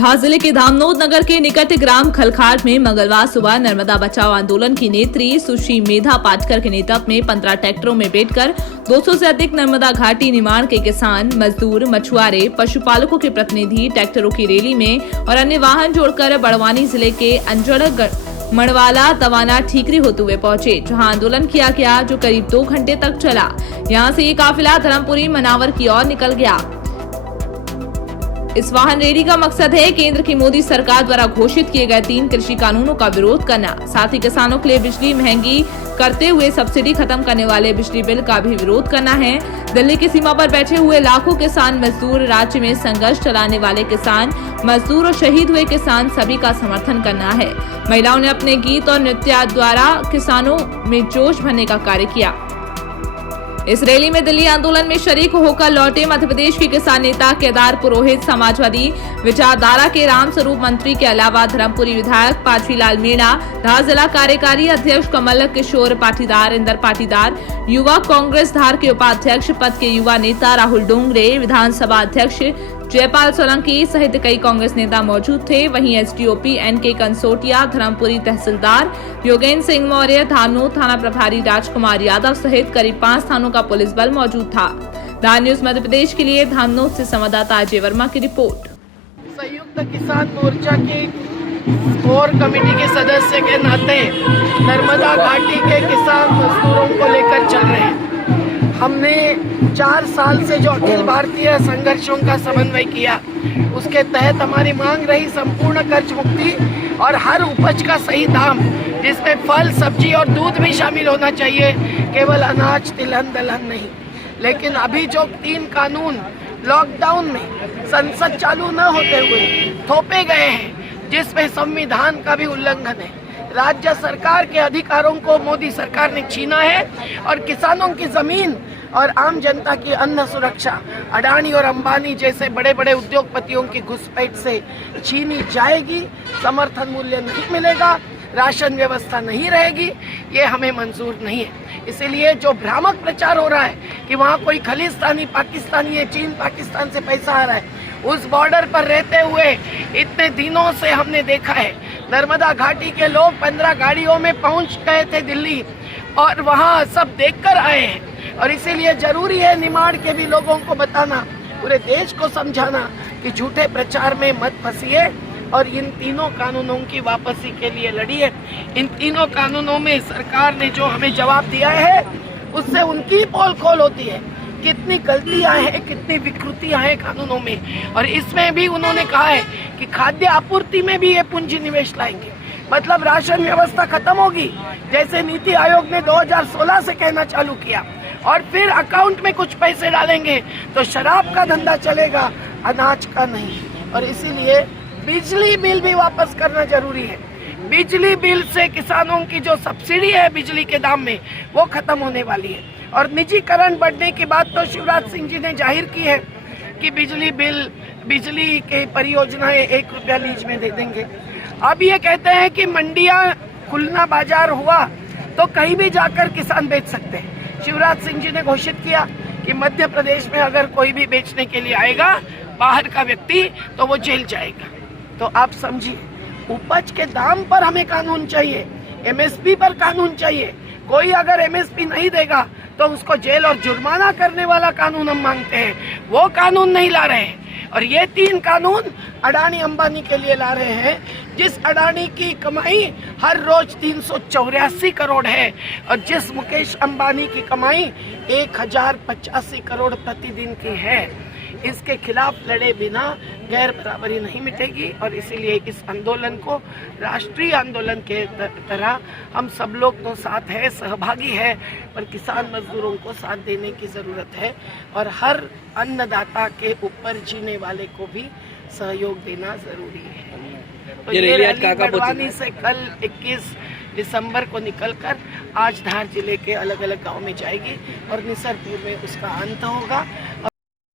धार जिले के धामनोद नगर के निकट ग्राम खलखाट में मंगलवार सुबह नर्मदा बचाओ आंदोलन की नेत्री सुश्री मेधा पाटकर के नेतृत्व में 15 ट्रैक्टरों में बैठकर 200 से अधिक नर्मदा घाटी निर्माण के किसान, मजदूर, मछुआरे, पशुपालकों के प्रतिनिधि ट्रैक्टरों की रैली में और अन्य वाहन जोड़कर बड़वानी जिले के अंजड़, मड़वाला, तवाना, ठीकरी होते हुए पहुंचे, जहां आंदोलन किया गया जो करीब 2 घंटे तक चला। यहां से ये काफिला धर्मपुरी मनावर की ओर निकल गया। इस वाहन रैली का मकसद है केंद्र की मोदी सरकार द्वारा घोषित किए गए 3 कृषि कानूनों का विरोध करना, साथ ही किसानों के लिए बिजली महंगी करते हुए सब्सिडी खत्म करने वाले बिजली बिल का भी विरोध करना है। दिल्ली की सीमा पर बैठे हुए लाखों किसान मजदूर, राज्य में संघर्ष चलाने वाले किसान मजदूर और शहीद हुए किसान सभी का समर्थन करना है। महिलाओं ने अपने गीत और नृत्य द्वारा किसानों में जोश भरने का कार्य किया। इस रैली में दिल्ली आंदोलन में शरीक होकर लौटे मध्य प्रदेश के किसान नेता केदार पुरोहित, समाजवादी विचारधारा के राम स्वरूप मंत्री के अलावा धर्मपुरी विधायक पाचीलाल मीणा, धार जिला कार्यकारी अध्यक्ष कमल किशोर पाटीदार, इंदर पाटीदार, युवा कांग्रेस धार के उपाध्यक्ष पद के युवा नेता राहुल डोंगरे, विधानसभा अध्यक्ष जयपाल सोलंकी सहित कई कांग्रेस नेता मौजूद थे। वहीं एसडीओपी एनके कंसोटिया, धर्मपुरी तहसीलदार योगेंद्र सिंह मौर्य, धामनोद थाना प्रभारी राजकुमार यादव सहित करीब 5 थानों का पुलिस बल मौजूद था। धार न्यूज मध्य प्रदेश के लिए धामनोद से संवाददाता अजय वर्मा की रिपोर्ट। संयुक्त किसान मोर्चा की कोर कमेटी के सदस्य के नाते नर्मदा घाटी के किसान मजदूरों को लेकर चल रहे हैं। हमने 4 साल से जो अखिल भारतीय संघर्षों का समन्वय किया, उसके तहत हमारी मांग रही संपूर्ण कर्ज मुक्ति और हर उपज का सही दाम, जिसमें फल, सब्जी और दूध भी शामिल होना चाहिए, केवल अनाज, तिलहन दलहन नहीं। लेकिन अभी जो 3 कानून लॉकडाउन में संसद चालू न होते हुए थोपे गए हैं, जिसमें संविधान का भी उल्लंघन है, राज्य सरकार के अधिकारों को मोदी सरकार ने छीना है और किसानों की जमीन और आम जनता की अन्न सुरक्षा अडानी और अंबानी जैसे बड़े बड़े उद्योगपतियों की घुसपैठ से छीनी जाएगी। समर्थन मूल्य नहीं मिलेगा, राशन व्यवस्था नहीं रहेगी, ये हमें मंजूर नहीं है। इसीलिए जो भ्रामक प्रचार हो रहा है कि वहाँ कोई खलिस्तानी पाकिस्तानी है, चीन पाकिस्तान से पैसा आ रहा है, उस बॉर्डर पर रहते हुए इतने दिनों से हमने देखा है, नर्मदा घाटी के लोग 15 गाड़ियों में पहुंच गए थे दिल्ली और वहां सब देखकर आए हैं। और इसीलिए जरूरी है निमाड़ के भी लोगों को बताना, पूरे देश को समझाना कि झूठे प्रचार में मत फंसिए और इन 3 कानूनों की वापसी के लिए लड़िए। इन 3 कानूनों में सरकार ने जो हमें जवाब दिया है, उससे उनकी पोल खोल होती है, कितनी गलतियां हैं, कितनी विकृतियां हैं कानूनों में। और इसमें भी उन्होंने कहा है कि खाद्य आपूर्ति में भी ये पूंजी निवेश लाएंगे, मतलब राशन व्यवस्था खत्म होगी, जैसे नीति आयोग ने 2016 से कहना चालू किया, और फिर अकाउंट में कुछ पैसे डालेंगे तो शराब का धंधा चलेगा, अनाज का नहीं। और इसीलिए बिजली बिल भी वापस करना जरूरी है। बिजली बिल से किसानों की जो सब्सिडी है बिजली के दाम में, वो खत्म होने वाली है। और निजीकरण बढ़ने की बात तो शिवराज सिंह जी ने जाहिर की है कि बिजली के परियोजनाएं 1 रुपया लीज में दे देंगे। अब ये कहते हैं कि मंडियां खुलना, बाजार हुआ तो कहीं भी जाकर किसान बेच सकते हैं। शिवराज सिंह जी ने घोषित किया कि मध्य प्रदेश में अगर कोई भी बेचने के लिए आएगा बाहर का व्यक्ति, तो वो जेल जाएगा। तो आप समझिए, उपज के दाम पर हमें कानून चाहिए, एमएसपी पर कानून चाहिए। कोई अगर एमएसपी नहीं देगा तो उसको जेल और जुर्माना करने वाला कानून हम मांगते हैं, वो कानून नहीं ला रहे हैं। और ये 3 कानून अडानी अंबानी के लिए ला रहे हैं, जिस अडानी की कमाई हर रोज 384 करोड़ है और जिस मुकेश अंबानी की कमाई 1085 करोड़ प्रतिदिन की है। इसके खिलाफ लड़े बिना गैर बराबरी नहीं मिटेगी। और इसीलिए इस आंदोलन को राष्ट्रीय आंदोलन के तरह हम सब लोग तो साथ है, सहभागी है, पर किसान मजदूरों को साथ देने की ज़रूरत है और हर अन्नदाता के ऊपर जीने वाले को भी सहयोग देना ज़रूरी है। तो ये रैली बड़वानी से कल 21 दिसंबर को निकलकर आज धार जिले के अलग अलग गाँव में जाएगी और निसरपुर में उसका अंत होगा।